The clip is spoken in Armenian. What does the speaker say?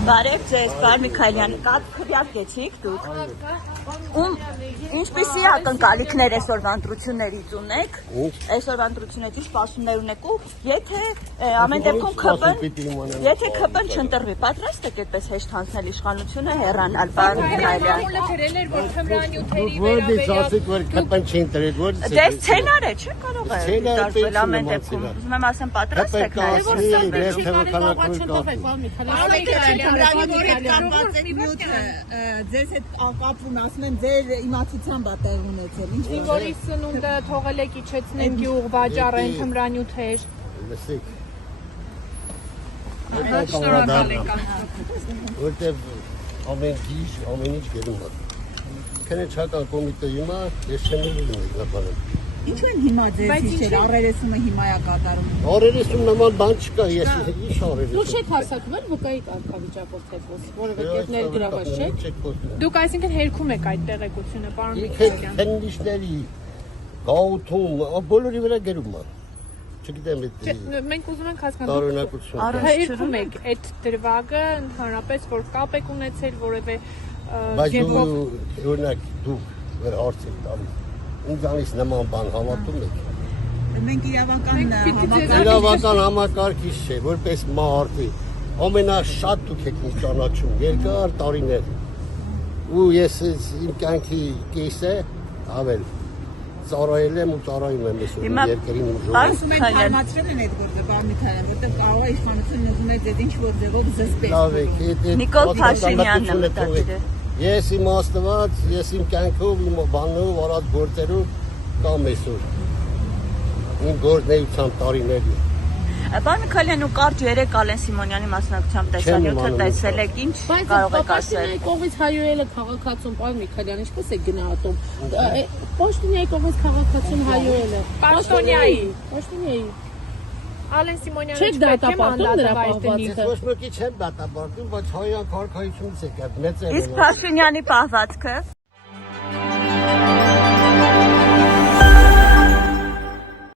Բարև ձեզ, պարոն Միքայելյան, քվյակ եք դուք։ Ինչպիսի ակնկալիքներ այսօրվա ընտրություններից ունեք։ Այսօրվա ընտրություններից սպասումներ ունեք ու եթե ամեն դեպքում ՔՊ-ն չընտրվի, պատրաստ եք այդպես հեշտ հանձնել իշխանությունը հեռանալ, պարոն Միքայելյան։ Դե սցենար է, չէ՞ կարող է դարձվել ամեն դեպքում։ Ուզում եմ ասեմ, պատրաստ եք Ձեզ հետ կապուն ասում են ձեր իմացությամբ է տեղ ունեցել։ Ինչ որի սնունդը թողել եք իջեցնեն գյուղ, վաճառեն, թմրանյութեր։ Լսեք։ Շնորհակալ ենք։ Որտեվ ամեն գիշ, ամեն ինչ գերում է։ Քննչական կոմիտեում է, ես չեմ ուզում գտնվել։ Ինչու են հիմա ձեր հիշել, առերեսումը հիմա է կատարում։ Առերեսում նման բան չկա, ես ինչ առերես։ Դուք չեք հասակում ել վկայի կարգավիճակով թեպոս, որևէ կերպ ներգրաված չեք։ Դուք այսինքն հերքում եք այդ տեղեկությունը, պարոն Միքայելյան։ Քննիչների գաղութում, բոլորի վրա գերում է։ Չգիտեմ այդ։ Մենք ուզում ենք հասկանալ։ Տարօրինակություն։ Հերքում եք այդ դրվագը ընդհանրապես որ կապ եք ունեցել որևէ Բայց դու օրինակ դու վեր հարց եք տալիս։ Ինձանից նման բան հավատում եք։ Մենք իրավական համակարգիչ չէ, որպես մարդի ամենաշատ դուք եք ինձ ճանաչում երկար տարիներ։ Ու ես իմ կյանքի կեսը ավել ծառայել եմ ու ծառայում եմ այսօր երկրին ու ժողովրդին։ ասում են հարմացրել են այդ գործը, պարոն Միքայելյան, որտեղ կարող է իշխանությունն ուզում է ձեզ ինչ որ ձևով զսպել։ Լավ է, Նիկոլ Փաշինյանն է մտածել։ Ես իմ Աստված, ես իմ կյանքով, իմ բանով, արած գործերով կամ այսօր իմ գործնեայության տարիների։ Պարոն Միքայելյան, ու կարճ 3 Ալեն Սիմոնյանի մասնակցությամբ տեսանյութը տեսել եք, ինչ կարող եք ասել։ Պաշտոնյայի կողմից հայոյելը քաղաքացում, պարոն Միքայելյան, ինչպես եք գնահատում։ Պաշտոնյայի կողմից քաղաքացում հայոյելը։ Պաշտոնյայի։ Ալեն Սիմոնյանը դատապարտում նրա պահվածքը։ Ոչ մեկի չեմ դատապարտում, բայց հայոյան քաղաքացիությունից եկավ մեծ է։ Իսկ Փաշինյանի պահվածքը։